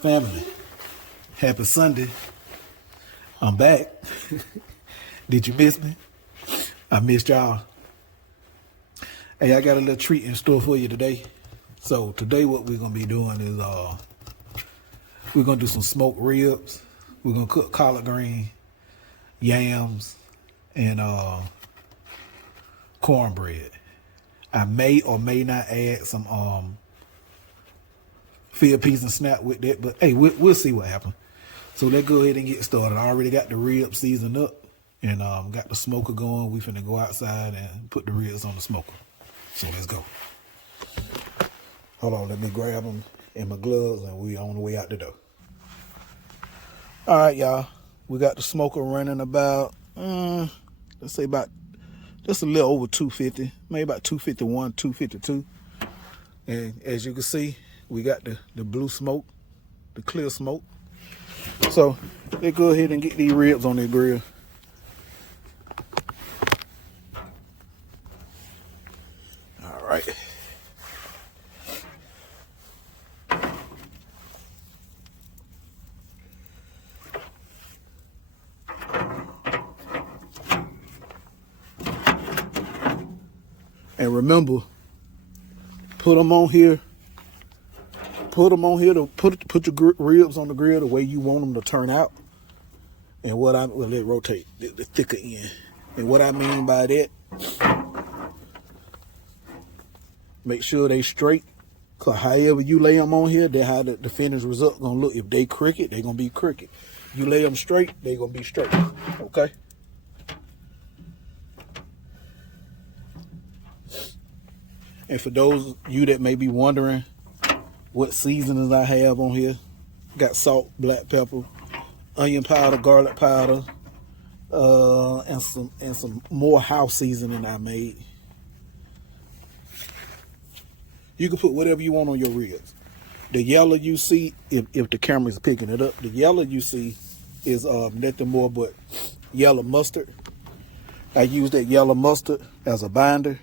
Family, happy Sunday. I'm back. Did you miss me? I missed y'all. Hey, I got a little treat in store for you today. So today what we're going to be doing is we're going to do some smoked ribs. We're going to cook collard green, yams, and cornbread. I may or may not add some field peas and snap with that, but hey, we'll see what happens. So let's go ahead and get started. I already got the ribs seasoned up and got the smoker going. We finna go outside and put the ribs on the smoker. So let's go. Hold on, let me grab them in my gloves and we on the way out the door. All right, y'all. We got the smoker running about, let's say about just a little over 250, maybe about 251, 252. And as you can see, we got the blue smoke, the clear smoke. So let's go ahead and get these ribs on the grill. All right. And remember, put them on here. Put them on here to put your ribs on the grill the way you want them to turn out. And well, let it rotate the thicker end. And what I mean by that, make sure they straight. Cause however you lay them on here, that's how the finished result gonna look. If they crooked, they gonna be crooked. You lay them straight, they gonna be straight. Okay. And for those of you that may be wondering what seasonings I have on here, got salt, black pepper, onion powder, garlic powder, and some more house seasoning I made. You can put whatever you want on your ribs. The yellow you see, if the camera is picking it up, the yellow you see is nothing more but yellow mustard. I use that yellow mustard as a binder.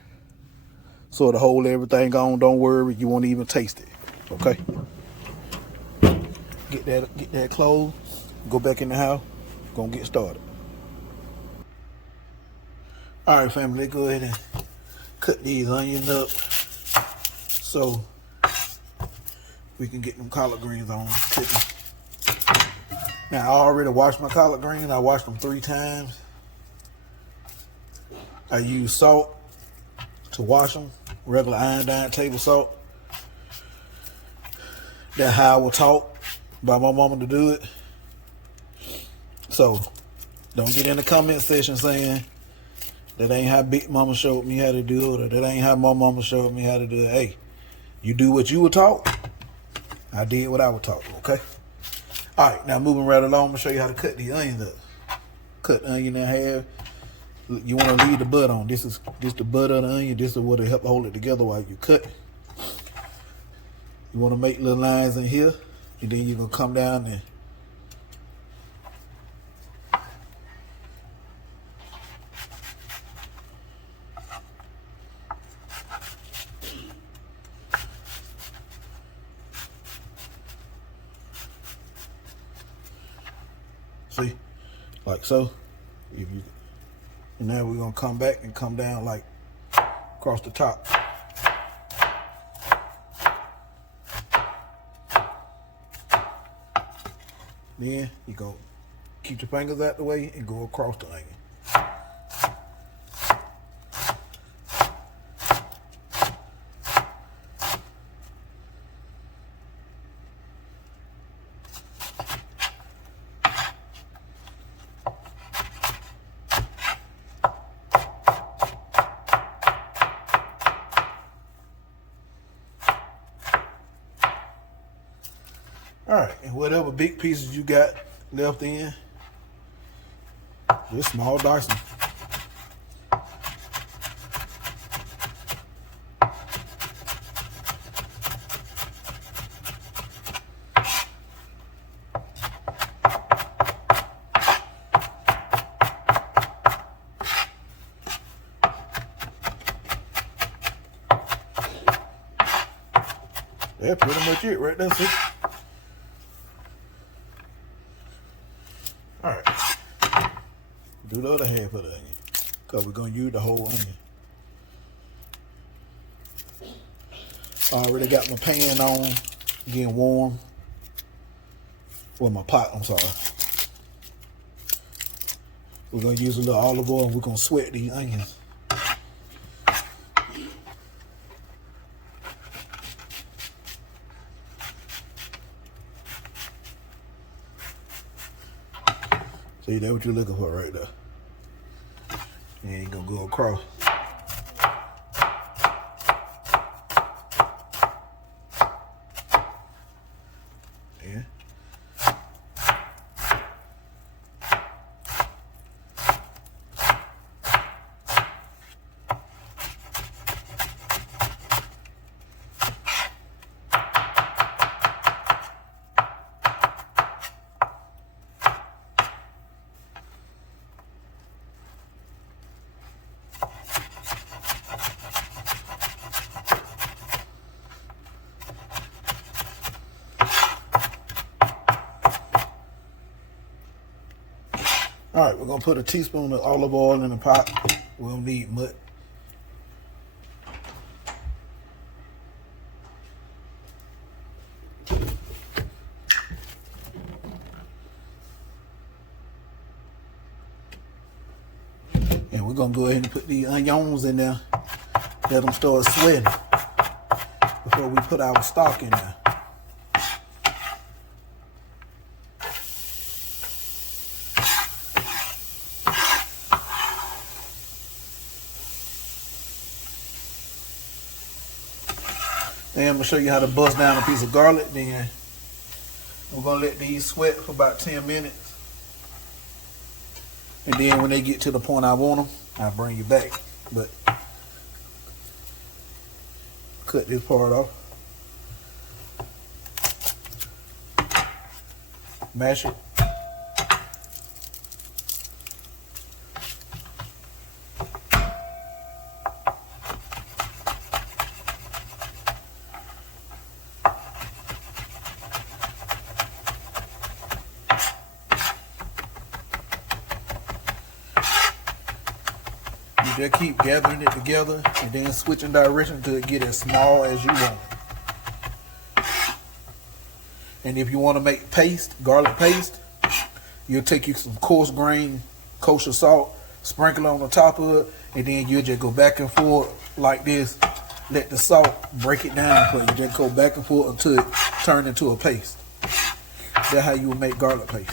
So to hold everything on, don't worry, you won't even taste it. Okay? Get that closed, go back in the house, gonna get started. All right, family, let's go ahead and cut these onions up so we can get them collard greens on cooking. Now, I already washed my collard greens. I washed them 3 times. I use salt to wash them, regular iodine table salt. That's how I was taught by my mama to do it. So don't get in the comment section saying that ain't how Big Mama showed me how to do it, or that ain't how my mama showed me how to do it. Hey, you do what you were taught. I did what I was taught, okay? All right, now moving right along, I'm gonna show you how to cut these onions up. Cut the onion in half. You want to leave the butt on. This is the butt of the onion. This is what will help hold it together while you cut. You want to make little lines in here, and then you're gonna come down and see, like so. And now we're gonna come back and come down like across the top. Then you go keep your fingers out the way and go across the onion. All right, and whatever big pieces you got left in, just small dicing. That's pretty much it right there, see? do the other half of the onion, because we're going to use the whole onion. I already got my pan on, getting warm. Well, my pot, I'm sorry. We're going to use a little olive oil and we're going to sweat these onions. See, that's what you're looking for right there. And you're going to go across. Yeah. All right, we're gonna put a teaspoon of olive oil in the pot. We don't need much. And we're gonna go ahead and put the onions in there. Let them start sweating before we put our stock in there. Then I'm going to show you how to bust down a piece of garlic. Then we're going to let these sweat for about 10 minutes. And then when they get to the point I want them, I'll bring you back. But cut this part off. Mash it. You just keep gathering it together and then switching direction to get as small as you want it. And if you want to make paste, garlic paste, you'll take you some coarse grain kosher salt, sprinkle on the top of it, and then you'll just go back and forth like this. Let the salt break it down for you. Just go back and forth until it turns into a paste. That's how you will make garlic paste.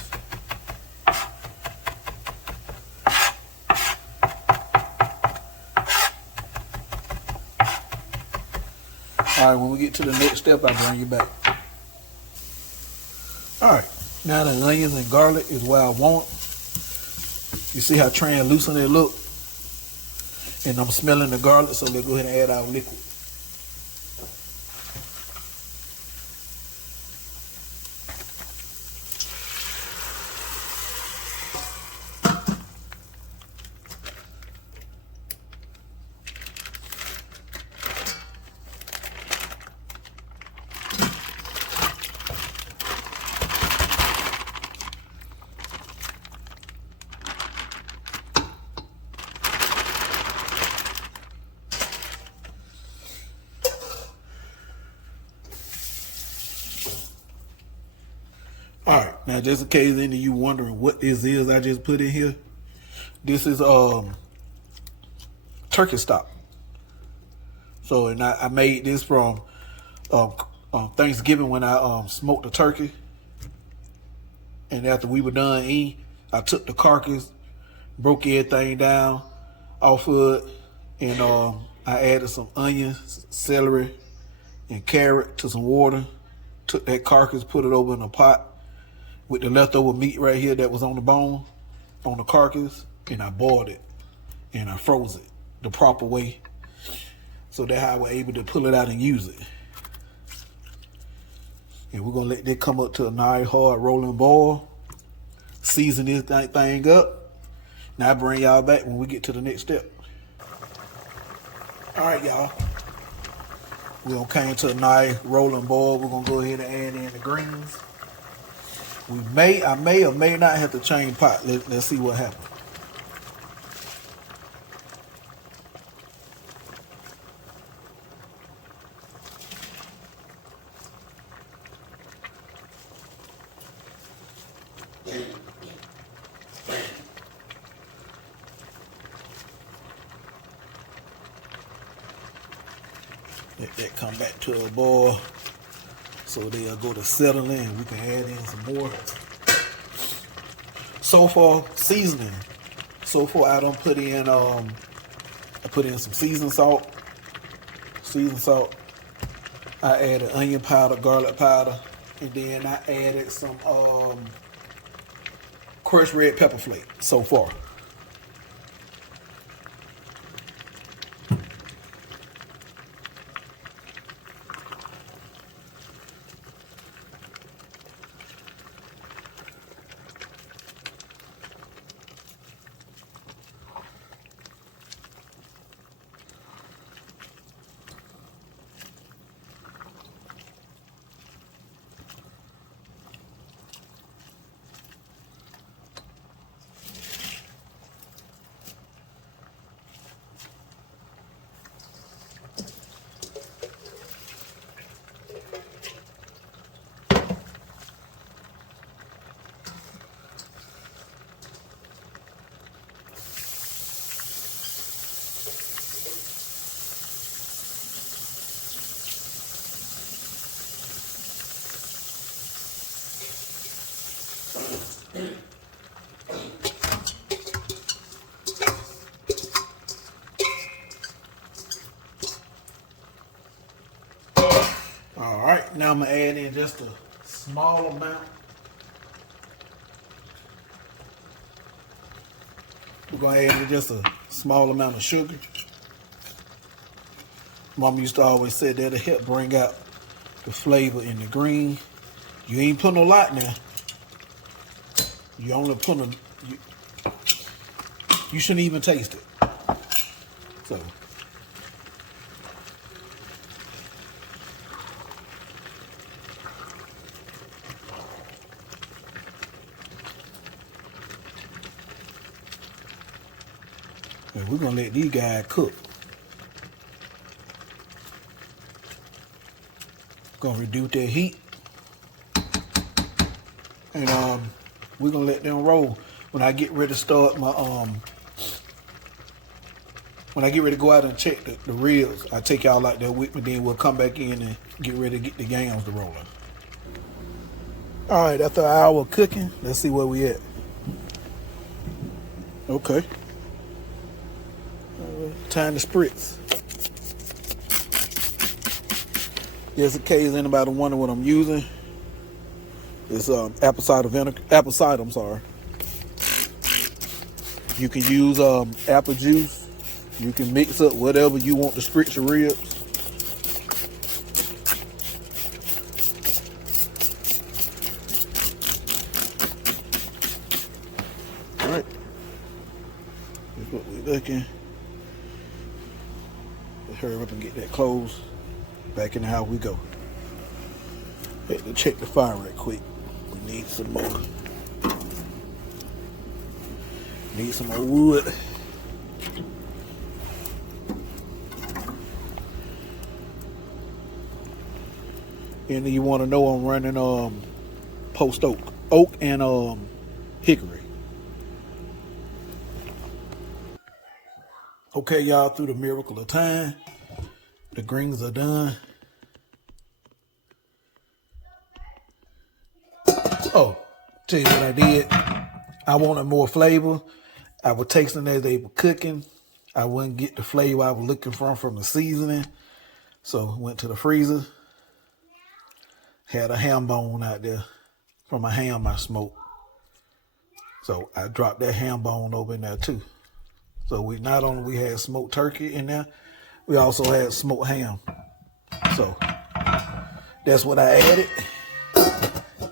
All right, when we get to the next step, I'll bring you back. All right, now the onions and garlic is where I want. You see how translucent they look? And I'm smelling the garlic, so let's go ahead and add our liquid. All right, now just in case any of you wondering what this is I just put in here, this is turkey stock. So, and I made this from Thanksgiving when I smoked the turkey. And after we were done eating, I took the carcass, broke everything down off of it, and I added some onions, celery, and carrot to some water. Took that carcass, put it over in a pot with the leftover meat right here that was on the bone, on the carcass, and I boiled it and I froze it the proper way. So that's how I was able to pull it out and use it. And we're gonna let that come up to a nice hard rolling boil. Season this thing up. Now I bring y'all back when we get to the next step. All right, y'all. We're gonna come to a nice rolling boil. We're gonna go ahead and add in the greens. I may or may not have to change pot. Let's see what happens. Let that come back to a boil. So they'll go to settling. We can add in some more. So far, seasoning. So far, I don't put in. I put in some seasoned salt. Seasoned salt. I added onion powder, garlic powder, and then I added some crushed red pepper flake. So far. All right, now I'm gonna add in just a small amount. We're gonna add in just a small amount of sugar. Mama used to always say that'll help bring out the flavor in the green. You ain't putting a lot now. You only put you shouldn't even taste it. So. And we're gonna let these guys cook. Gonna reduce their heat. And we're gonna let them roll. When I get ready to start my when I get ready to go out and check the ribs, I take y'all out there with me, then we'll come back in and get ready to get the yams to rolling. All right, after an hour of cooking, let's see where we at. Okay. Time to spritz. Just in case anybody wonder what I'm using, it's apple cider vinegar. Apple cider, I'm sorry. You can use apple juice. You can mix up whatever you want to spritz your ribs. All right. That's what we're looking. Let's hurry up and get that closed. Back in the house we go. Had to check the fire right quick. We need some more. Need some more wood. And you want to know I'm running post oak and hickory. Okay, y'all, through the miracle of time, the greens are done. Oh, tell you what I did. I wanted more flavor. I was tasting as they were cooking. I wouldn't get the flavor I was looking for from the seasoning. So went to the freezer. Had a ham bone out there from a ham I smoked. So I dropped that ham bone over in there too. So we not only we had smoked turkey in there, we also had smoked ham. So that's what I added.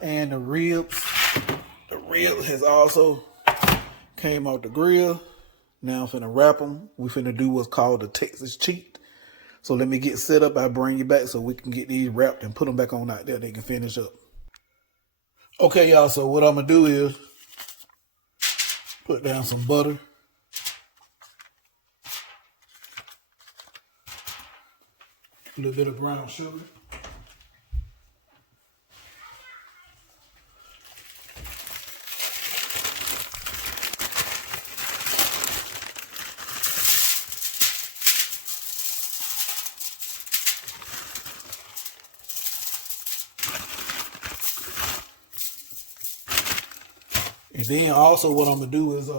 And the ribs has also came out the grill. Now I'm finna wrap them. We finna do what's called the Texas cheat. So let me get set up. I'll bring you back so we can get these wrapped and put them back on out there. They can finish up. Okay, y'all. So what I'm gonna do is put down some butter. A little bit of brown sugar. And then also what I'm gonna do is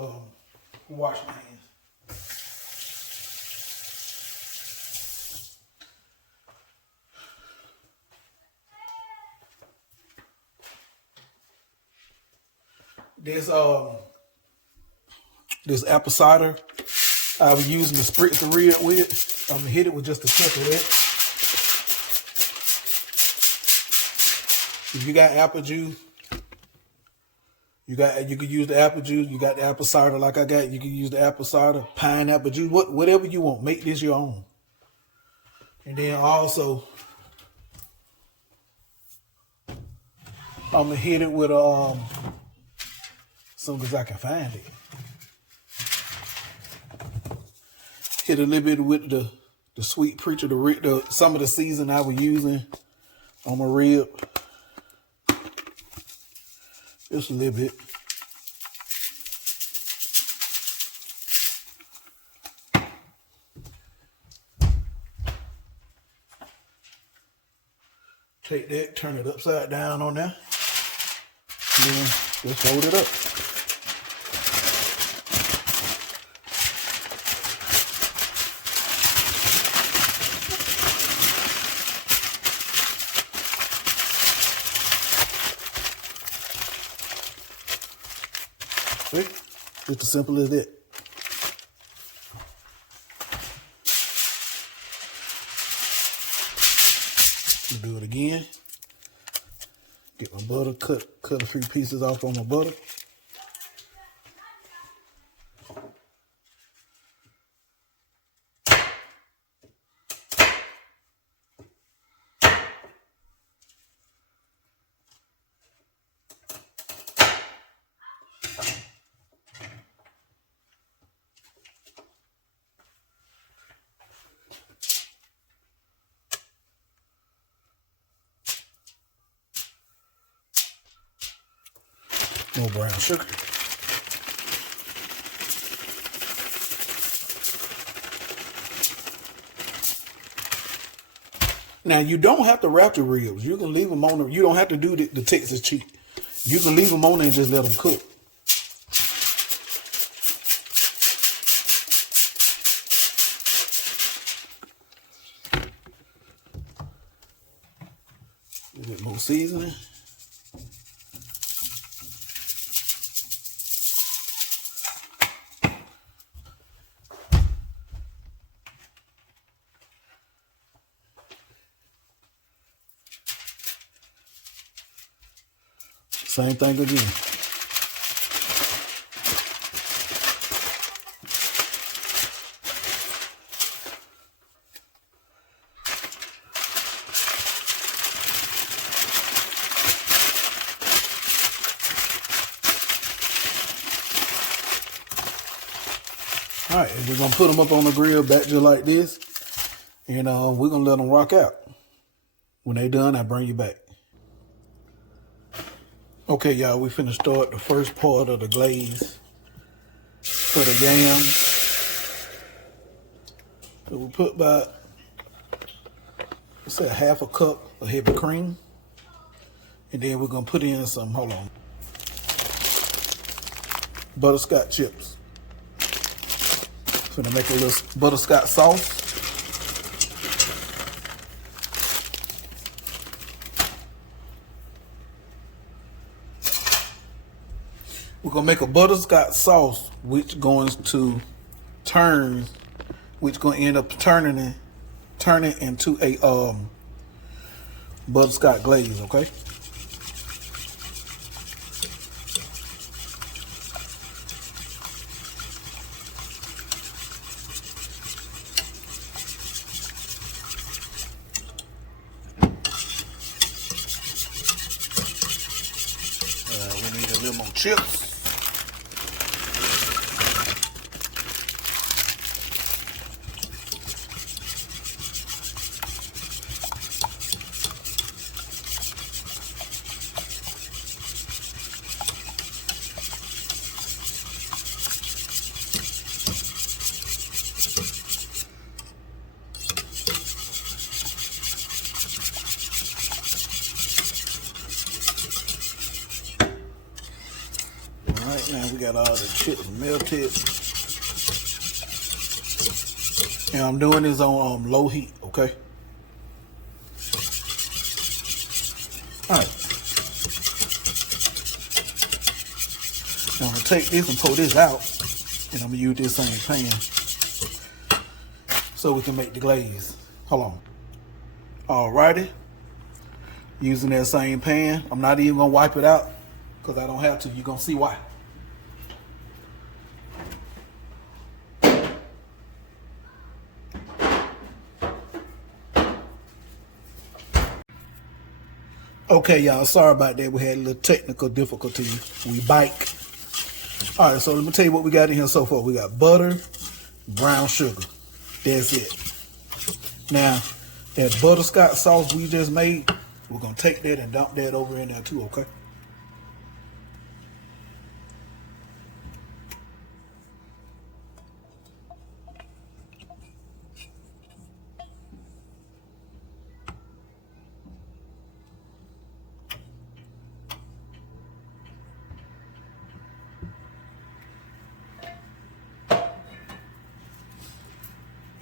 wash my hands. This apple cider I was using to spritz the rib with. I'm gonna hit it with just a touch of that. If you got apple juice, you could use the apple juice. You got the apple cider like I got. You can use the apple cider, pineapple juice, whatever you want. Make this your own. And then also, I'm gonna hit it with soon as I can find it. Hit a little bit with the sweet preacher, some of the season I was using on my rib. Just a little bit. Take that, turn it upside down on there. And then just fold it up. See? Just as simple as that. Do it again. Get my butter, cut a few pieces off on my butter. No brown sugar. Now you don't have to wrap your ribs. You can leave them on. You don't have to do the Texas cheat. You can leave them on there and just let them cook. A little bit more seasoning. Same thing again. All right, we're gonna put them up on the grill back just like this, and we're gonna let them rock out. When they're done, I bring you back. Okay, y'all, we finna start the first part of the glaze for the yams. So we put about, let's say, half a cup of heavy cream. And then we're gonna put in some, hold on, butterscotch chips. Gonna make a little butterscotch sauce. We're gonna make a butterscotch sauce, which going to end up turning into a butterscotch glaze. Okay. We need a little more chips. right, now we got all the chips melted. And I'm doing this on low heat, okay? All right. Now I'm gonna take this and pull this out, and I'm gonna use this same pan so we can make the glaze. Hold on. Alrighty. Using that same pan. I'm not even gonna wipe it out because I don't have to. You're gonna see why. Okay, y'all, sorry about that. We had a little technical difficulty. We bike. All right, so let me tell you what we got in here so far. We got butter, brown sugar. That's it. Now, that butterscotch sauce we just made, we're going to take that and dump that over in there too, okay?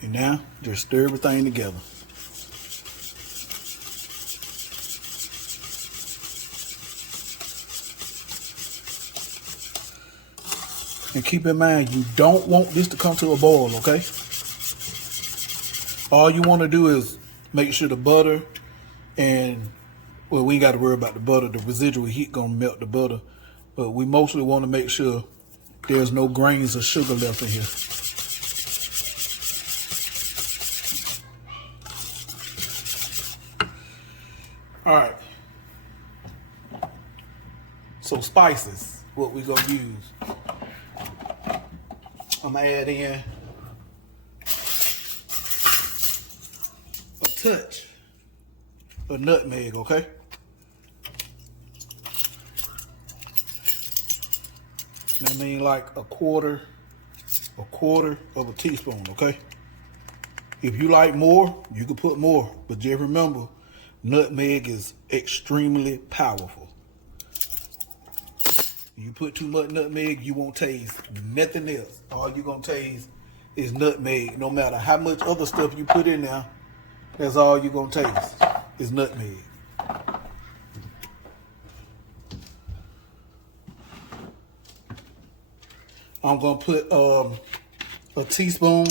And now, just stir everything together. And keep in mind, you don't want this to come to a boil, okay? All you want to do is make sure the butter and, well, we ain't got to worry about the butter. The residual heat going to melt the butter. But we mostly want to make sure there's no grains of sugar left in here. All right. So spices, what we gonna use. I'm gonna add in a touch of nutmeg, okay? I mean like a quarter of a teaspoon, okay? If you like more, you can put more, but just remember, nutmeg is extremely powerful. You put too much nutmeg, you won't taste nothing else. All you're gonna taste is nutmeg. No matter how much other stuff you put in there, that's all you're gonna taste is nutmeg. I'm gonna put a teaspoon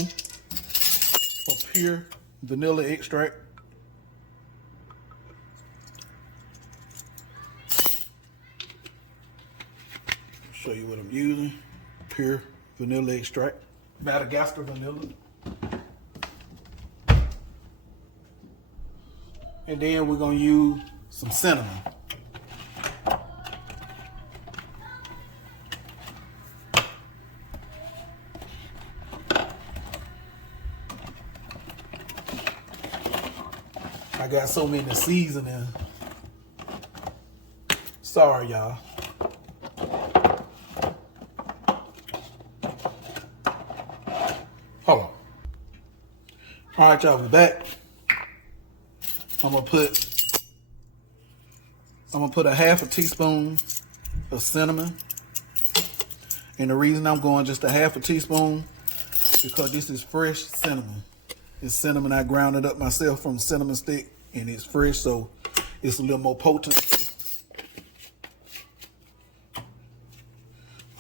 of pure vanilla extract. Show you what I'm using. Pure vanilla extract. Madagascar vanilla. And then we're gonna use some cinnamon. I got so many seasoning. Sorry, y'all. Hold on. All right, y'all, we're back. I'm gonna put a half a teaspoon of cinnamon. And the reason I'm going just a half a teaspoon is because this is fresh cinnamon. It's cinnamon I grounded up myself from cinnamon stick, and it's fresh, so it's a little more potent.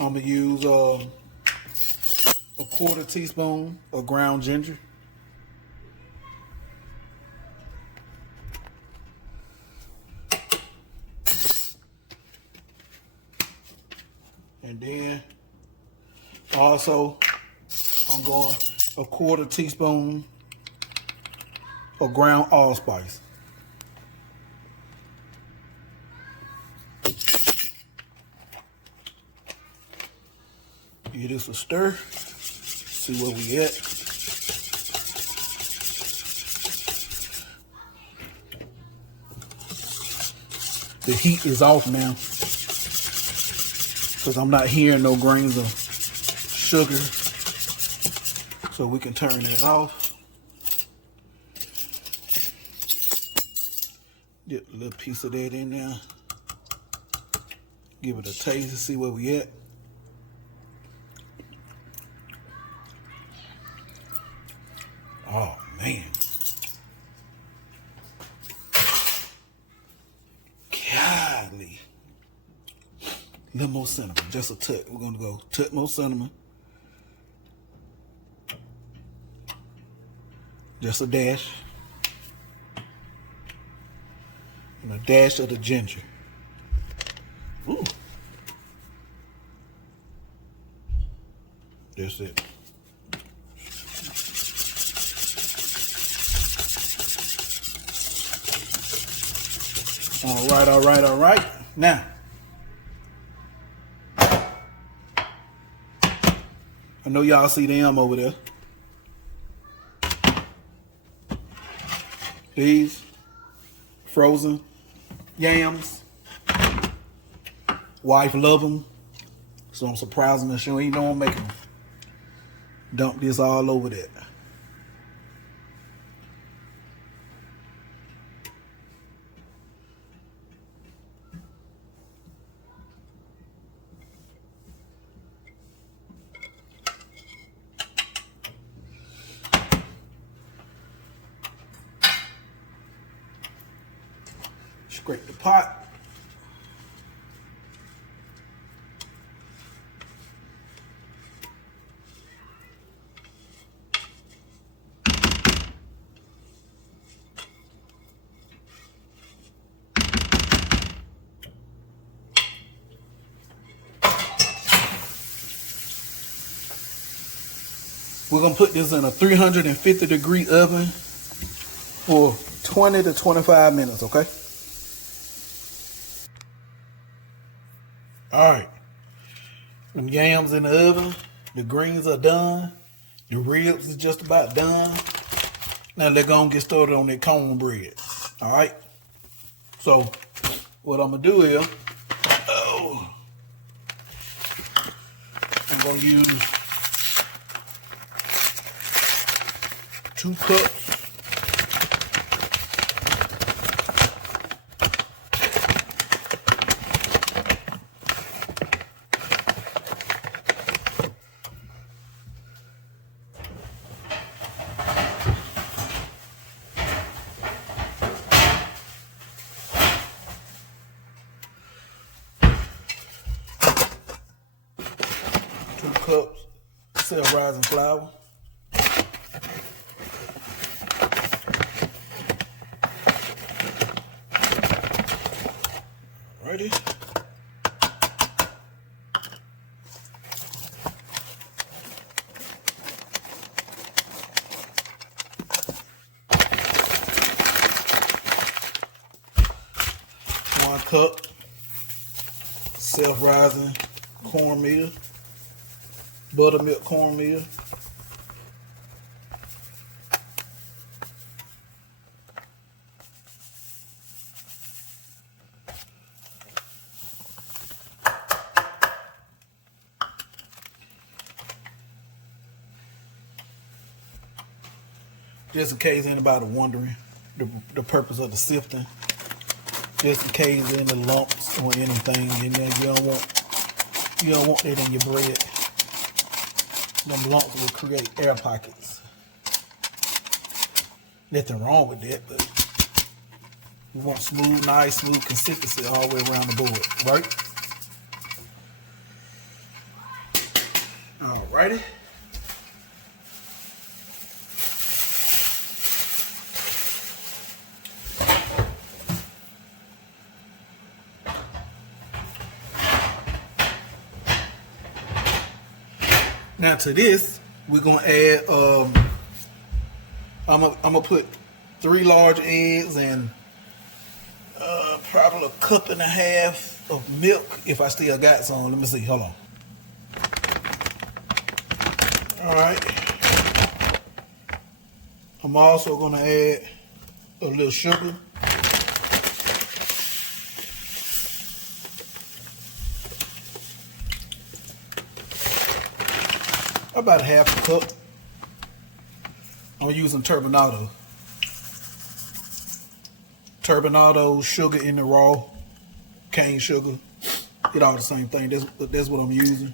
I'm gonna use a quarter teaspoon of ground ginger. And then also I'm going a quarter teaspoon of ground allspice. Give this a stir. See where we at. The heat is off now because I'm not hearing no grains of sugar. So we can turn it off. Get a little piece of that in there. Give it a taste and see where we at. Oh, man. Golly. A little more cinnamon, just a touch. We're gonna go touch more cinnamon. Just a dash. And a dash of the ginger. Ooh. That's it. All right, all right, all right. Now, I know y'all see the yam over there. These frozen yams. Wife love them, so I'm surprising that she ain't know I'm making them. Dump this all over that. Scrape the pot. We're gonna put this in a 350-degree oven for 20 to 25 minutes, okay? All right, them yams in the oven, the greens are done, the ribs is just about done. Now they're gonna get started on their cornbread, all right? So what I'm gonna do is, I'm gonna use 2 cups. Self-rising flour. Ready? 1 cup self-rising cornmeal, buttermilk cornmeal. Just in case anybody wondering the purpose of the sifting. Just in case any lumps or anything in there, you don't want that in your bread. Them lumps will create air pockets. Nothing wrong with that, but we want smooth, nice, smooth consistency all the way around the board, right? Alrighty. Now to this, we're gonna add. I'm gonna put 3 large eggs and probably 1.5 cups of milk if I still got some. Let me see. Hold on. All right. I'm also gonna add a little sugar. About 1/2 cup. I'm using turbinado. Turbinado sugar in the raw, cane sugar. It all the same thing. That's what I'm using.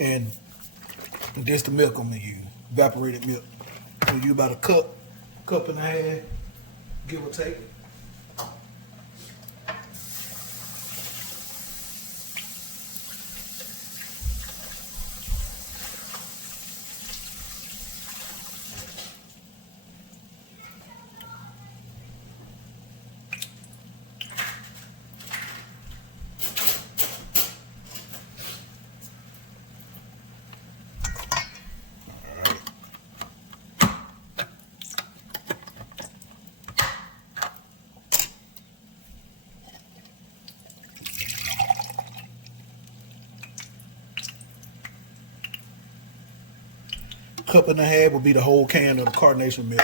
And this the milk I'm gonna use, evaporated milk. So you about a cup and a half, give or take. Cup and a half will be the whole can of the carnation milk.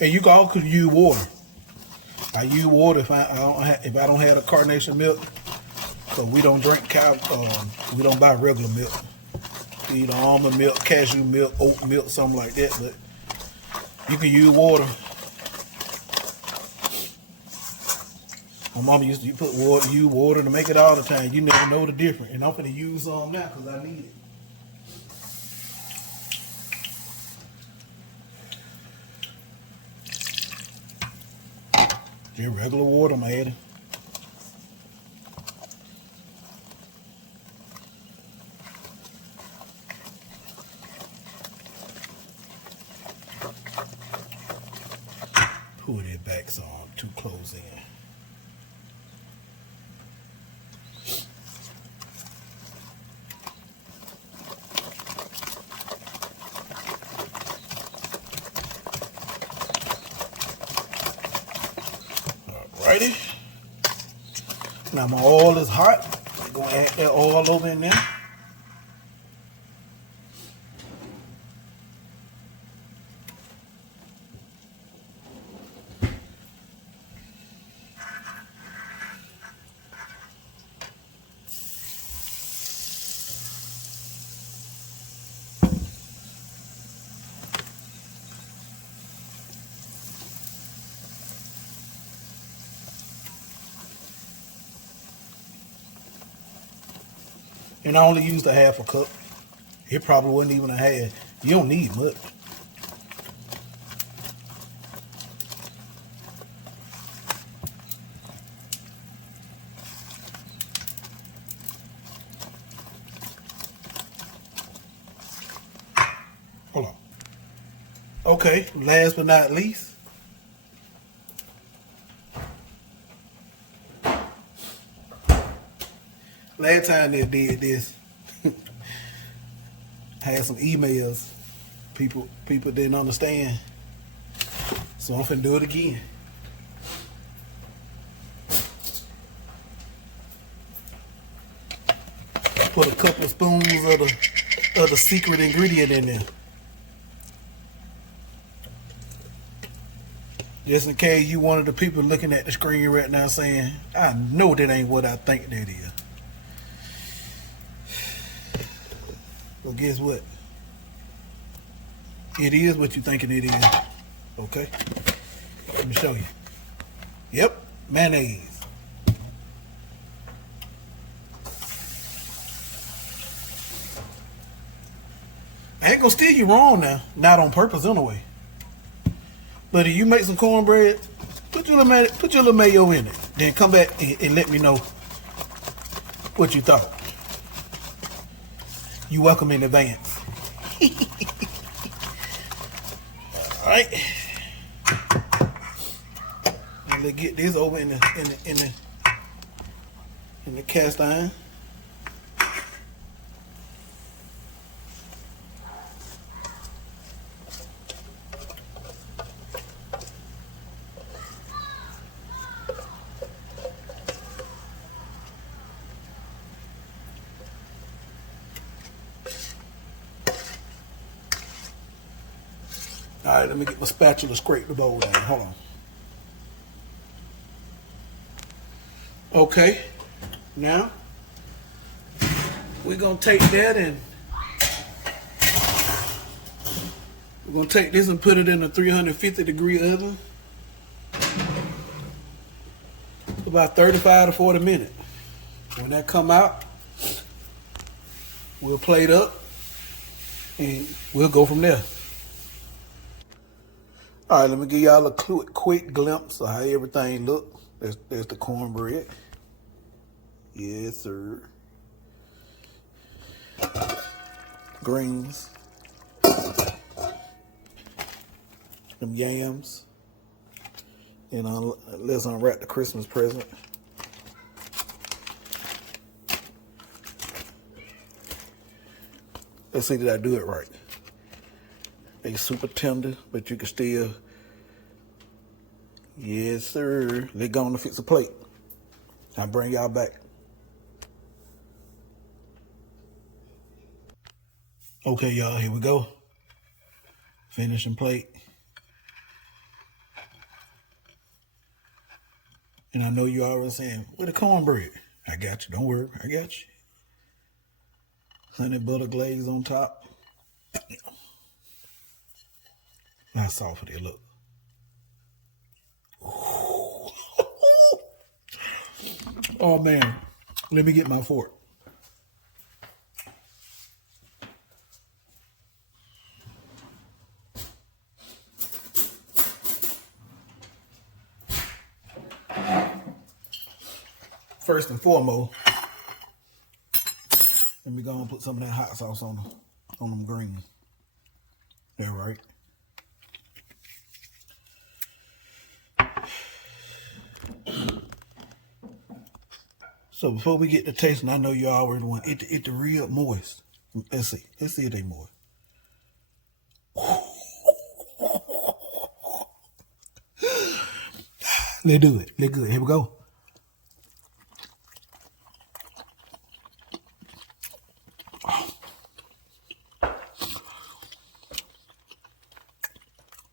And you can also use water. I use water if I don't have the carnation milk, because we don't drink cow. We don't buy regular milk. Either almond milk, cashew milk, oat milk, something like that. But you can use water. My mama used to use water to make it all the time. You never know the difference. And I'm going to use some now because I need it. Just regular water, I'm adding. Pull it back so I'm too close in. Alrighty. Now my oil is hot. I'm going to add that oil over in there. And I only used a half a cup. It probably wasn't even a half. You don't need much. Hold on. Okay, last but not least. Last time they did this, I had some emails. People didn't understand. So I'm finna do it again. Put a couple of spoons of the secret ingredient in there. Just in case you one of the people looking at the screen right now saying, I know that ain't what I think that is. Well, guess what? It is what you thinking it is. Okay? Let me show you. Yep, mayonnaise. I ain't gonna steer you wrong now. Not on purpose anyway. But if you make some cornbread, put your little mayo in it. Then come back and let me know what you thought. You welcome in advance. Alright. Let's get this over in the cast iron. All right, let me get my spatula, scrape the bowl down. Hold on. Okay, now we're gonna take that and we're gonna take this and put it in a 350-degree oven for about 35 to 40 minutes. When that come out, we'll plate up and we'll go from there. All right, let me give y'all a quick glimpse of how everything look. There's the cornbread. Yes, sir. Greens. Them yams. And let's unwrap the Christmas present. Let's see, did I do it right? They super tender, but you can still, yes sir. They going to fix a plate. I'll bring y'all back. Okay, y'all, here we go. Finishing plate. And I know you already saying, where the cornbread? I got you, don't worry, I got you. Honey butter glaze on top. How soft it look. Oh man, let me get my fork. First and foremost, let me go and put some of that hot sauce on them greens. There, right? So before we get to tasting, I know you already want it to real moist. Let's see if they moist. Let's do it. Let's good. Here we go.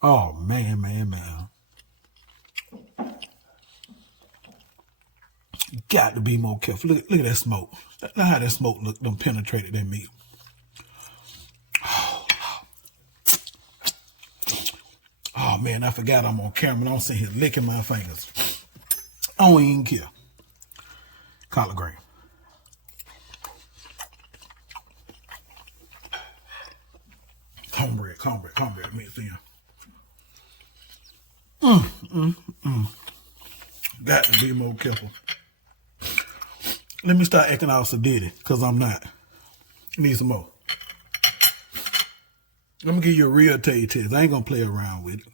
Oh man. Got to be more careful. Look at that smoke. Look how that smoke look done penetrated that meat. Oh man, I forgot I'm on camera. I'm sitting here licking my fingers. I don't even care. Collard green. Cornbread mixed in. Got to be more careful. Let me start acting all sedity, because I'm not. Need some more. Let me give you a real taste test. I ain't gonna play around with it.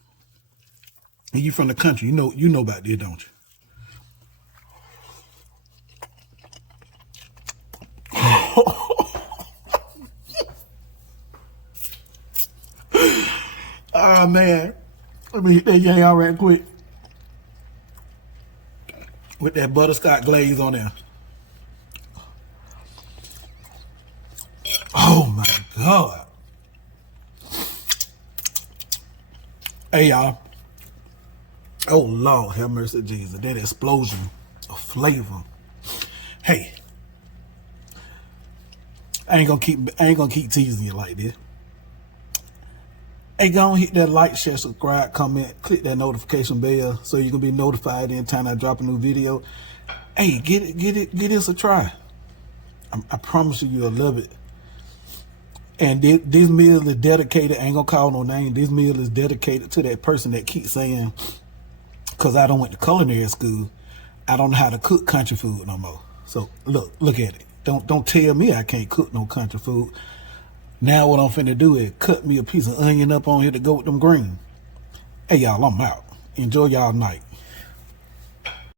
And you from the country, you know about this, don't you? Ah man. Let me hit that yang out right quick. With that butterscotch glaze on there. Oh my God. Hey y'all. Oh Lord, have mercy Jesus. That explosion of flavor. Hey. I ain't gonna keep teasing you like this. Hey, go on, hit that like, share, subscribe, comment, click that notification bell so you can be notified anytime I drop a new video. Hey, get this a try. I promise you'll love it. And this meal is dedicated, I ain't gonna call no name, this meal is dedicated to that person that keeps saying, because I don't went to culinary school, I don't know how to cook country food no more. So look at it. Don't tell me I can't cook no country food. Now what I'm finna do is cut me a piece of onion up on here to go with them greens. Hey y'all, I'm out. Enjoy y'all night.